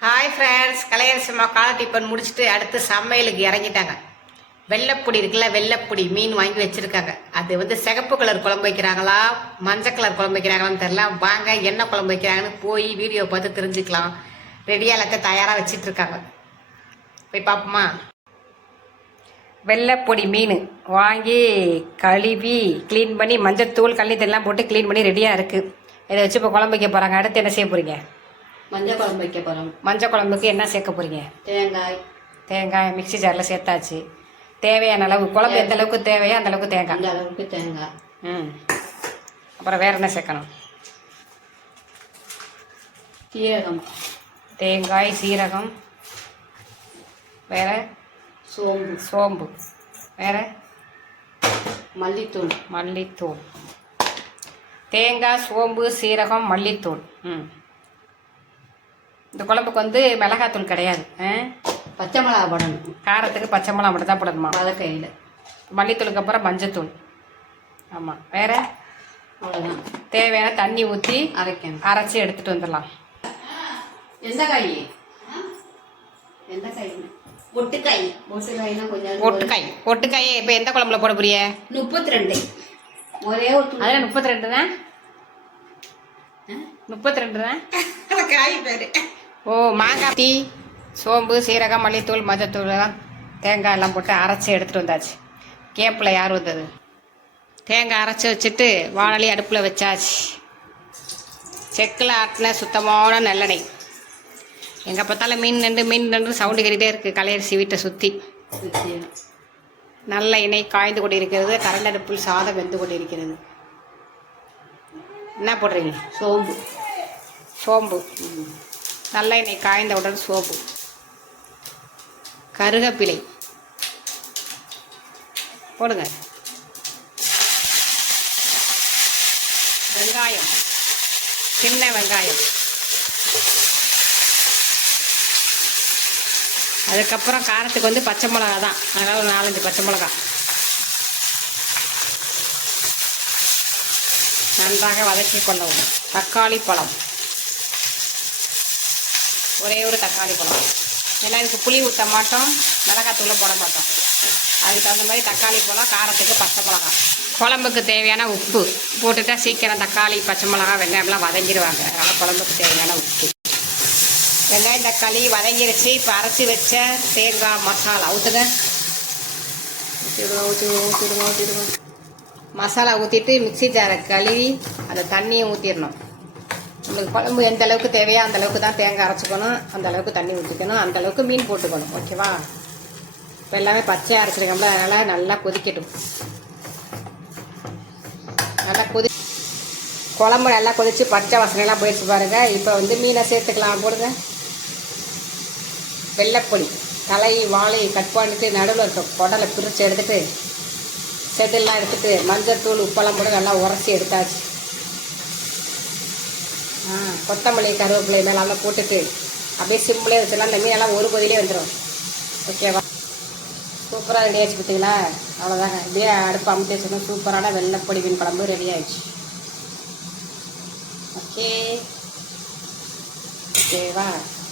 Hi friends கலையரசம்மா காலை tiffin முடிச்சுட்டு அடுத்து சமையலுக்கு இறங்கிட்டாங்க. வெள்ளைப்பொடி இருக்குல்ல வெள்ளைப்பொடி மீன் வாங்கி வச்சுருக்காங்க. அது வந்து சிகப்பு கலர் குழம்பு வைக்கிறாங்களா மஞ்சள் கலர் குழம்பு வைக்கிறாங்களான்னு தெரில வாங்க என்ன குழம்பு வைக்கிறாங்கன்னு போய் வீடியோ பார்த்து தெரிஞ்சுக்கலாம். ரெடியாக எல்லாத்தையும் தயாராக வச்சுட்டு இருக்காங்க போய் பார்ப்போமா வெள்ளைப்பொடி மீன் வாங்கி கழுவி க்ளீன் பண்ணி மஞ்சள் தூள் கள்ளித்தெல்லாம் போட்டு க்ளீன் பண்ணி ரெடியாக இருக்குது இதை வச்சு இப்போ குழம்பு வைக்க போகிறாங்க அடுத்து என்ன செய்ய போகிறீங்க மஞ்சள் குழம்பு வைக்க போகிறோம் மஞ்சள் குழம்புக்கு என்ன சேர்க்க போகிறீங்க தேங்காய். தேங்காய் மிக்ஸி ஜாரில் சேர்த்தாச்சு. தேவையான அளவு குழம்பு எந்த அளவுக்கு தேவையோ அந்த அளவுக்கு தேங்காய். அந்த அளவுக்கு தேங்காய். ம். அப்புறம் வேற என்ன சேர்க்கணும்? சீரகம். தேங்காய் சீரகம். வேற? சோம்பு. சோம்பு. வேற? மல்லித்தூள். மல்லித்தூள். தேங்காய் சோம்பு சீரகம் மல்லித்தூள். ம். இந்த குழம்புக்கு வந்து மிளகாத்தூள் கிடையாது? பச்சை மிளகா போடணும். காரத்துக்கு பச்சை மிளகா மட்டும் தான் போடணுமா வதக்கையில் மல்லித்தூளுக்கு அப்புறம் மஞ்சத்தூள். ஆமாம் வேற? அவ்வளோதான் தேவையான தண்ணி ஊற்றி அரைக்கணும். அரைச்சி எடுத்துட்டு வந்துடலாம். எந்த காய்? எந்த காய்? ஒட்டுக்காய் ஒட்டுக்காய்னா கொஞ்சம் ஒட்டுக்காய் ஒட்டுக்காயை இப்போ எந்த குழம்புல போட போறிய முப்பத்தி ரெண்டு ஒரே ஒரு. அதில் முப்பத்தி ரெண்டு தான்? முப்பத்தி ரெண்டு தான்? காய் பேரு ஓ மாங்காய் டீ சோம்பு சீரகம் மல்லித்தூள் மஞ்சத்தூள் எல்லாம் தேங்காய் எல்லாம் போட்டு அரைச்சி எடுத்துட்டு வந்தாச்சு. கேப்பில் யார் வந்தது? தேங்காய் அரைச்சி வச்சுட்டு வானொலி அடுப்பில் வச்சாச்சு. செக்கில் ஆட்டின சுத்தமான நல்லெண்ணெய். எங்கே பார்த்தாலும் மீன் நண்டு மீன் நண்டு சவுண்டு கேட்டுகிட்டே இருக்குது கலையரிசி வீட்டை சுற்றி. நல்ல எண்ணெய் காய்ந்து கொண்டிருக்கிறது. கரண்ட் அடுப்பில் சாதம் வெந்து கொண்டிருக்கிறது. என்ன போடுறீங்க? சோம்பு. சோம்பு. நல்ல எண்ணெய் காய்ந்தவுடன் சோப்பு. கருகப்பிலை. போடுங்க. வெங்காயம். சின்ன வெங்காயம். அதுக்கப்புறம் காரத்துக்கு வந்து பச்சை மிளகா தான். அதனால் ஒரு நாலஞ்சு பச்சை மிளகா. நன்றாக வதக்கி கொள்ளவும் தக்காளி பழம். ஒரே ஒரு தக்காளி பழம் ஏன்னா இதுக்கு புளி ஊற்ற மாட்டோம் மிளகாத்தூளை போட மாட்டோம். அதுக்கு தகுந்த மாதிரி தக்காளி பழம் காரத்துக்கு பச்சை மிளகா. குழம்புக்கு தேவையான உப்பு. போட்டுட்டா சீக்கிரம் தக்காளி பச்சை மிளகா வெங்காயம்லாம் வதங்கிடுவாங்க அதனால் குழம்புக்கு தேவையான உப்பு. வெங்காயம் தக்காளி வதங்கிடுச்சு இப்போ அரைச்சி வச்ச தேங்காய் மசாலா ஊற்றுங்க ஊற்றிடுவோம் ஊற்றிடுவோம் ஊற்றிடுவோம் ஊற்றிடுவோம் மசாலா ஊற்றிட்டு மிக்ஸி ஜாரை கழுவி அந்த தண்ணியை ஊற்றிடணும் உங்களுக்கு குழம்பு எந்த அளவுக்கு தேவையோ அந்த அளவுக்கு தான் தேங்காய் அரைச்சிக்கணும். அந்த அளவுக்கு தண்ணி ஊற்றிக்கணும் அந்த அளவுக்கு மீன் போட்டுக்கணும். ஓகேவா? இப்போ எல்லாமே பச்சையாக அரைச்சிருக்கோம்ல. அதனால் நல்லா கொதிக்கட்டும். நல்லா கொதி குழம்பு நல்லா கொதித்து பச்சை வாசனைலாம் போயிடுச்சு பாருங்கள் இப்போ வந்து மீனை சேர்த்துக்கலாம். போடுங்க. வெள்ளைப்பொடி தலை வாழை கட் பண்ணிட்டு நடுவில் இருக்க குடலை பிரித்து எடுத்துட்டு எடுத்துகிட்டு எடுத்துட்டு மஞ்சத்தூள் உப்பெல்லாம் போட்டு நல்லா உரசி எடுத்தாச்சு. கொத்தமல்லி கருவேப்பிலை மேலாம் போட்டுட்டு அப்படியே சிம்பிளே வச்சிடலாம். இந்த மீனெல்லாம் ஒரு கொதிலே வந்துடும் ஓகேவா சூப்பராக ரெடி ஆச்சு பார்த்தீங்களா அவ்வளோதாங்க இப்படியே அடுப்பு அமுத்தி வச்சுக்கணும் சூப்பரான வெள்ளைப்பொடி மீன் குழம்பு ரெடி ஆயிடுச்சு. ஓகே ஓகேவா